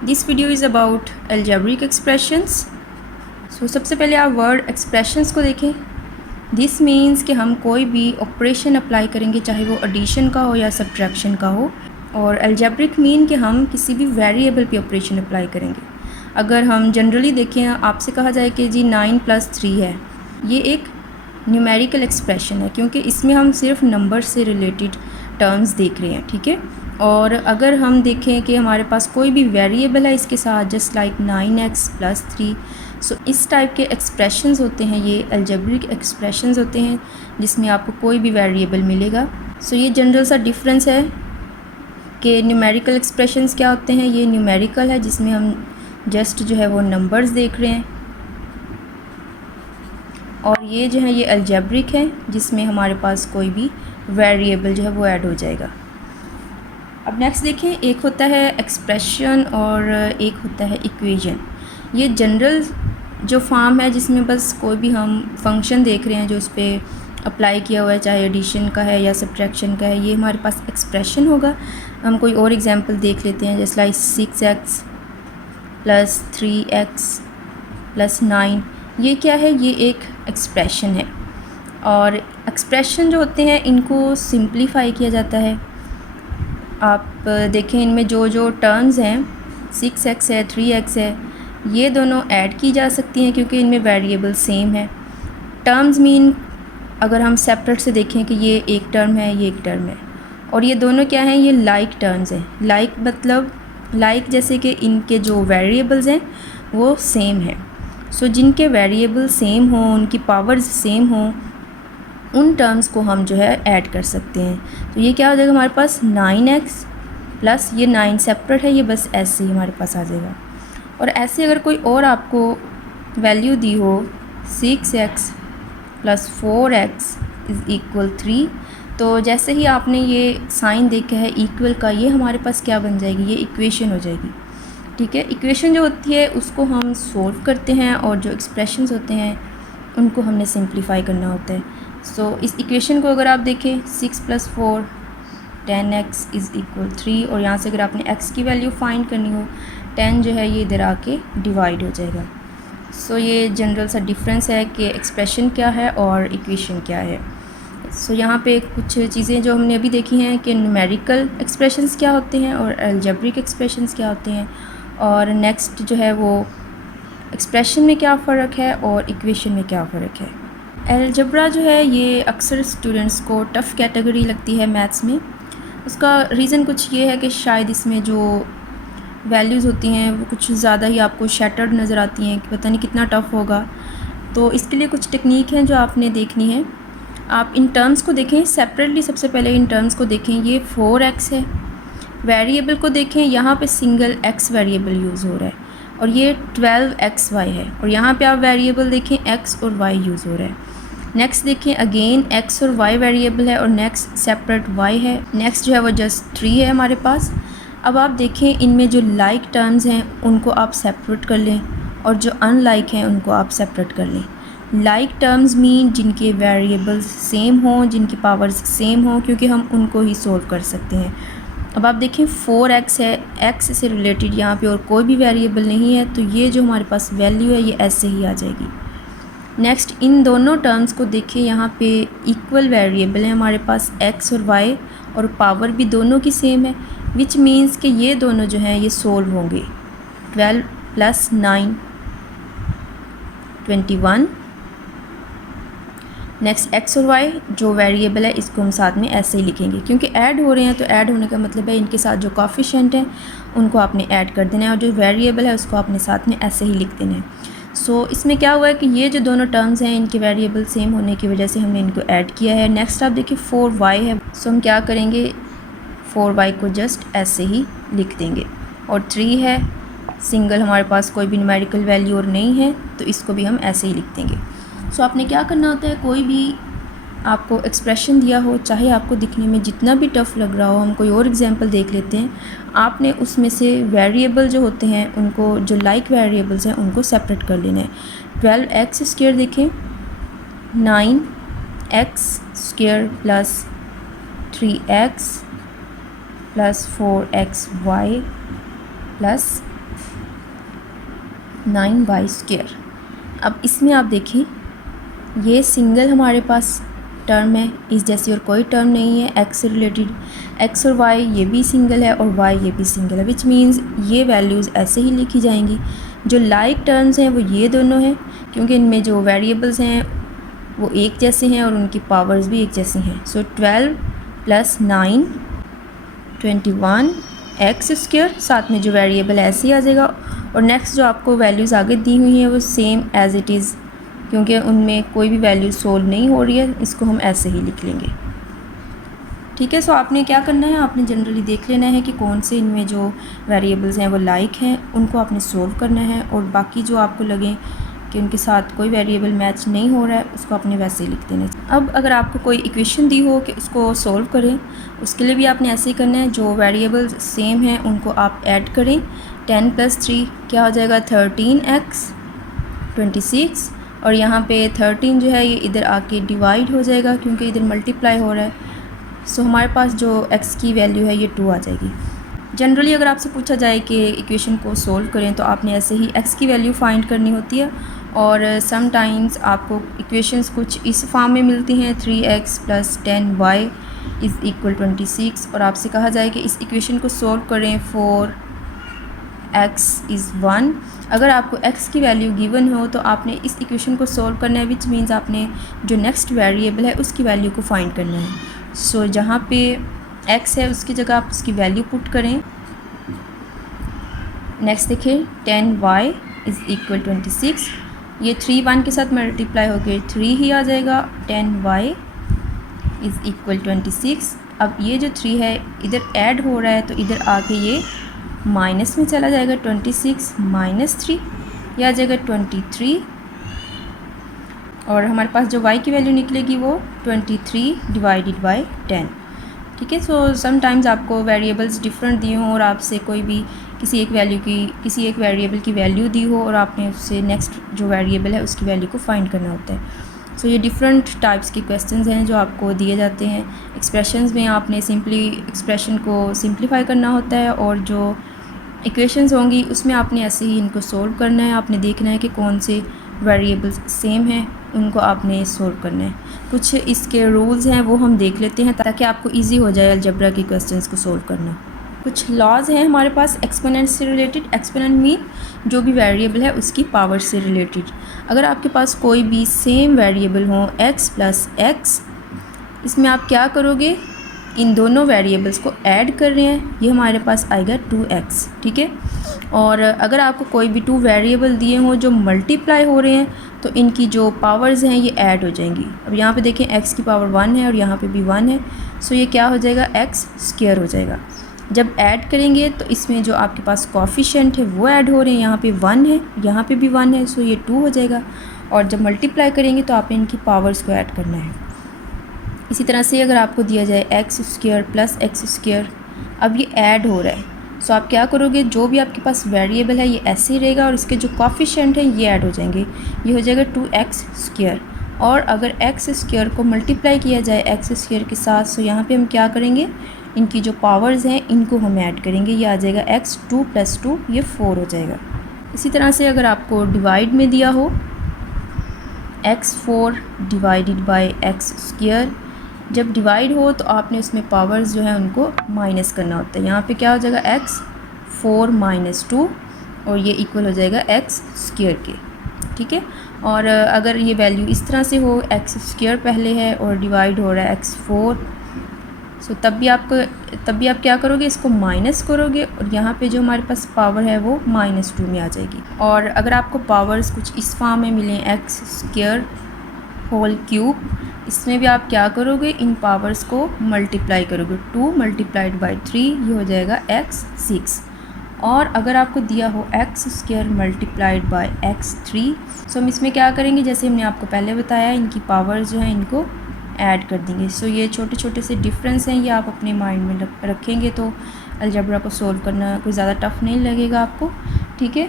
This video is about algebraic expressions. So सबसे पहले आप वर्ड एक्सप्रेशंस को देखें। दिस मीन्स कि हम कोई भी ऑपरेशन अप्लाई करेंगे, चाहे वो एडिशन का हो या सब्ट्रैक्शन का हो। और अलजेब्रिक मीन कि हम किसी भी वेरिएबल पे ऑपरेशन अप्लाई करेंगे। अगर हम जनरली देखें, आपसे कहा जाए कि जी 9 + 3 है, ये एक न्यूमेरिकल एक्सप्रेशन है क्योंकि इसमें हम सिर्फ नंबर से रिलेटेड टर्म्स देख रहे हैं, ठीक है। और अगर हम देखें कि हमारे पास कोई भी वेरिएबल है इसके साथ, जस्ट लाइक 9x + 3, सो इस टाइप के एक्सप्रेशंस होते हैं, ये अलजेब्रिक एक्सप्रेशंस होते हैं जिसमें आपको कोई भी वेरिएबल मिलेगा। सो ये जनरल सा डिफरेंस है कि न्यूमेरिकल एक्सप्रेशंस क्या होते हैं। ये न्यूमेरिकल है जिसमें हम जस्ट जो है वो नंबर्स देख रहे हैं, और ये जो है ये अलजेब्रिक है जिसमें हमारे पास कोई भी वेरिएबल जो है वो ऐड हो जाएगा। अब नेक्स्ट देखें, एक होता है एक्सप्रेशन और एक होता है इक्वेशन। ये जनरल जो फॉर्म है जिसमें बस कोई भी हम फंक्शन देख रहे हैं जो उस पर अप्लाई किया हुआ है, चाहे एडिशन का है या सब्ट्रैक्शन का है, ये हमारे पास एक्सप्रेशन होगा। हम कोई और एग्जांपल देख लेते हैं, जैसे लाइक 6x + 3x + 9। ये क्या है? ये एक एक्सप्रेशन है। और एक्सप्रेशन जो होते हैं इनको सिंप्लीफाई किया जाता है। आप देखें, इनमें जो जो टर्म्स हैं, 6x है, 3x है, ये दोनों ऐड की जा सकती हैं क्योंकि इनमें वेरिएबल सेम है। टर्म्स मीन अगर हम सेपरेट से देखें कि ये एक टर्म है, ये एक टर्म है, और ये दोनों क्या हैं? ये लाइक टर्म्स हैं। लाइक मतलब लाइक जैसे कि इनके जो वेरिएबल्स हैं वो सेम हैं। सो जिनके वेरिएबल सेम हों, उनकी पावर्स सेम हों, उन टर्म्स को हम जो है ऐड कर सकते हैं। तो ये क्या हो जाएगा हमारे पास? 9x + ये 9 सेपरेट है, ये बस ऐसे ही हमारे पास आ जाएगा। और ऐसे अगर कोई और आपको वैल्यू दी हो, 6x + 4x = 3, तो जैसे ही आपने ये साइन देखा है इक्वल का, ये हमारे पास क्या बन जाएगी? ये इक्वेशन हो जाएगी, ठीक है। इक्वेशन जो होती है उसको हम सोल्व करते हैं और जो एक्सप्रेशंस होते हैं उनको हमने सिंप्लीफाई करना होता है। सो इस इक्वेशन को अगर आप देखें, 6 + 4 10x = 3, और यहाँ से अगर आपने x की वैल्यू फाइंड करनी हो, 10 जो है ये इधर आके डिवाइड हो जाएगा। सो ये जनरल सा डिफरेंस है कि एक्सप्रेशन क्या है और इक्वेशन क्या है। सो यहाँ पे कुछ चीज़ें जो हमने अभी देखी हैं कि न्यूमेरिकल एक्सप्रेशंस क्या होते हैं और अलजेब्रिक एक्सप्रेशंस क्या होते हैं, और नेक्स्ट जो है वो एक्सप्रेशन में क्या फ़र्क है और इक्वेशन में क्या फ़र्क है। अलजेब्रा जो है ये अक्सर स्टूडेंट्स को टफ़ कैटेगरी लगती है मैथ्स में। उसका रीज़न कुछ ये है कि शायद इसमें जो वैल्यूज़ होती हैं वो कुछ ज़्यादा ही आपको शैटर्ड नज़र आती हैं कि पता नहीं कितना टफ़ होगा। तो इसके लिए कुछ टेक्निक हैं जो आपने देखनी है। आप इन टर्म्स को देखें सेपरेटली। सबसे पहले इन टर्म्स को देखें, ये 4x है। वेरिएबल को देखें, यहाँ पे सिंगल x वेरिएबल यूज़ हो रहा है, और ये 12xy है, और यहाँ पे आप वेरिएबल देखें x और y यूज़ हो रहा है। नेक्स्ट देखें, अगेन x और y वेरिएबल है और नेक्स्ट सेपरेट y है। नेक्स्ट जो है वो जस्ट 3 है हमारे पास। अब आप देखें, इनमें जो लाइक टर्म्स हैं उनको आप सेपरेट कर लें और जो अनलाइक हैं उनको आप सेपरेट कर लें। लाइक टर्म्स मीन जिनके वेरिएबल्स सेम हों, जिनकी पावर्स सेम हों, क्योंकि हम उनको ही सोल्व कर सकते हैं। अब आप देखें 4x है, x से रिलेटेड यहाँ पे और कोई भी वेरिएबल नहीं है, तो ये जो हमारे पास वैल्यू है ये ऐसे ही आ जाएगी। नेक्स्ट इन दोनों टर्म्स को देखें, यहाँ पे इक्वल वेरिएबल है हमारे पास x और y, और पावर भी दोनों की सेम है, विच मीन्स कि ये दोनों जो हैं ये सोल्व होंगे। 12 + 9 21। नेक्स्ट x और y जो वेरिएबल है इसको हम साथ में ऐसे ही लिखेंगे, क्योंकि ऐड हो रहे हैं तो ऐड होने का मतलब है इनके साथ जो कोफिशिएंट हैं उनको आपने ऐड कर देना है, और जो वेरिएबल है उसको आपने साथ में ऐसे ही लिख देना है। सो इसमें क्या हुआ है कि ये जो दोनों टर्म्स हैं इनके वेरिएबल सेम होने की वजह से हमने इनको ऐड किया है। नेक्स्ट आप देखिए 4y है, सो हम क्या करेंगे, 4y को जस्ट ऐसे ही लिख देंगे। और 3 है, सिंगल हमारे पास कोई भी न्यूमेरिकल वैल्यू और नहीं है, तो इसको भी हम ऐसे ही लिख देंगे। सो आपने क्या करना होता है, कोई भी आपको एक्सप्रेशन दिया हो, चाहे आपको दिखने में जितना भी टफ़ लग रहा हो, हम कोई और एग्जांपल देख लेते हैं, आपने उसमें से वेरिएबल जो होते हैं उनको, जो लाइक वेरिएबल्स हैं उनको सेपरेट कर लेना है। 12x² देखें, 9x² + 3x + 4xy + 9y²। अब इसमें आप देखिए ये सिंगल हमारे पास टर्म है, इस जैसी और कोई टर्म नहीं है एक्स से रिलेटेड। एक्स और वाई ये भी सिंगल है और वाई ये भी सिंगल है, विच मीन्स ये वैल्यूज़ ऐसे ही लिखी जाएंगी। जो लाइक टर्म्स हैं वो ये दोनों हैं, क्योंकि इनमें जो वेरिएबल्स हैं वो एक जैसे हैं और उनकी पावर्स भी एक जैसी हैं। सो 12 + 9 21 x², साथ में जो वेरिएबल ऐसे ही आ जाएगा। और नेक्स्ट जो आपको वैल्यूज़ आगे दी हुई हैं वो सेम एज़ इट इज़, क्योंकि उनमें कोई भी वैल्यू सोल्व नहीं हो रही है, इसको हम ऐसे ही लिख लेंगे। ठीक है, सो आपने क्या करना है, आपने जनरली देख लेना है कि कौन से इनमें जो वेरिएबल्स हैं वो लाइक हैं, उनको आपने सोल्व करना है। और बाकी जो आपको लगे कि उनके साथ कोई वेरिएबल मैच नहीं हो रहा है उसको आपने वैसे ही लिख देना है। अब अगर आपको कोई इक्वेशन दी हो कि उसको सोल्व करें, उसके लिए भी आपने ऐसे ही करना है। जो वेरिएबल्स सेम हैं उनको आप ऐड करें। 10 + 3 क्या हो जाएगा 13x 26, और यहाँ पे 13 जो है ये इधर आके डिवाइड हो जाएगा क्योंकि इधर मल्टीप्लाई हो रहा है। सो हमारे पास जो x की वैल्यू है ये 2 आ जाएगी। जनरली अगर आपसे पूछा जाए कि इक्वेशन को सोल्व करें तो आपने ऐसे ही x की वैल्यू फाइंड करनी होती है। और समटाइम्स आपको इक्वेशंस कुछ इस फॉर्म में मिलती हैं 3x + 10y = 26, और आपसे कहा जाए कि इस इक्वेशन को सोल्व करें 4x = 1। अगर आपको x की वैल्यू गिवन हो तो आपने इस इक्वेशन को सोल्व करना है, विच मीन्स आपने जो नेक्स्ट वेरिएबल है उसकी वैल्यू को फाइंड करना है। सो जहाँ पे x है उसकी जगह आप उसकी वैल्यू पुट करें। नेक्स्ट देखिए 10y = 26, ये 3 1 के साथ मल्टीप्लाई होकर 3 ही आ जाएगा। 10y = 26। अब ये जो 3 है इधर ऐड हो रहा है तो इधर आके ये माइनस में चला जाएगा। 26 - 3 ये आ जाएगा 23, और हमारे पास जो y की वैल्यू निकलेगी वो 23 / 10। ठीक है, सो समटाइम्स आपको वेरिएबल्स डिफरेंट दिए हों और आपसे कोई भी किसी एक वेरिएबल की वैल्यू दी हो और आपने उससे नेक्स्ट जो वेरिएबल है उसकी वैल्यू को फाइंड करना होता है। सो ये डिफरेंट टाइप्स के क्वेश्चंस हैं जो आपको दिए जाते हैं। एक्सप्रेशंस में आपने सिंपली एक्सप्रेशन को सिंप्लीफाई करना होता है, और जो इक्वेशंस होंगी उसमें आपने ऐसे ही इनको सोल्व करना है। आपने देखना है कि कौन से वेरिएबल्स सेम हैं, उनको आपने सोल्व करना है। कुछ इसके रूल्स हैं वो हम देख लेते हैं ताकि आपको इजी हो जाए अलजेब्रा के क्वेश्चंस को सोल्व करना। कुछ लॉज हैं हमारे पास एक्सपोनेंट से रिलेटेड। एक्सपोनेंट मीन जो भी वेरिएबल है उसकी पावर से रिलेटेड। अगर आपके पास कोई भी सेम वेरिएबल हो x + x, इसमें आप क्या करोगे, इन दोनों वेरिएबल्स को ऐड कर रहे हैं, ये हमारे पास आएगा 2x। ठीक है, और अगर आपको कोई भी 2 वेरिएबल दिए हों जो मल्टीप्लाई हो रहे हैं तो इनकी जो पावर्स हैं ये ऐड हो जाएंगी। अब यहाँ पे देखें x की पावर 1 है और यहाँ पे भी 1 है, सो ये क्या हो जाएगा x² हो जाएगा। जब ऐड करेंगे तो इसमें जो आपके पास कोफिशिएंट है वो ऐड हो रहे हैं, यहाँ पे 1 है, यहाँ पे भी 1 है, सो ये 2 हो जाएगा। और जब मल्टीप्लाई करेंगे तो आपने इनकी पावर्स को ऐड करना है। इसी तरह से अगर आपको दिया जाए x² + x², अब ये ऐड हो रहा है, सो आप क्या करोगे, जो भी आपके पास वेरिएबल है ये ऐसे ही रहेगा और इसके जो कोफिशिएंट हैं ये ऐड हो जाएंगे, ये हो जाएगा 2x²। और अगर x² को मल्टीप्लाई किया जाए x² के साथ, सो यहाँ पे हम क्या करेंगे, इनकी जो पावर्स हैं इनको हम ऐड करेंगे, ये आ जाएगा x 2 + 2 ये 4 हो जाएगा। इसी तरह से अगर आपको डिवाइड में दिया हो x4 / x², जब डिवाइड हो तो आपने उसमें पावर्स जो है उनको माइनस करना होता है। यहाँ पे क्या हो जाएगा x4 - 2 और ये इक्वल हो जाएगा x² के। ठीक है, और अगर ये वैल्यू इस तरह से हो, x² पहले है और डिवाइड हो रहा है x4, सो तब भी आप क्या करोगे, इसको माइनस करोगे और यहाँ पे जो हमारे पास पावर है वो -2 में आ जाएगी। और अगर आपको पावर्स कुछ इस फॉर्म में मिलें x²⁻³, इसमें भी आप क्या करोगे, इन पावर्स को मल्टीप्लाई करोगे। 2 × 3 ये हो जाएगा x6। और अगर आपको दिया हो x² × x3, सो हम इसमें क्या करेंगे, जैसे हमने आपको पहले बताया, इनकी पावर्स जो हैं इनको ऐड कर देंगे। सो ये छोटे छोटे से डिफरेंस हैं, ये आप अपने माइंड में रखेंगे तो अलजेब्रा को सोल्व करना कोई ज़्यादा टफ नहीं लगेगा आपको। ठीक है।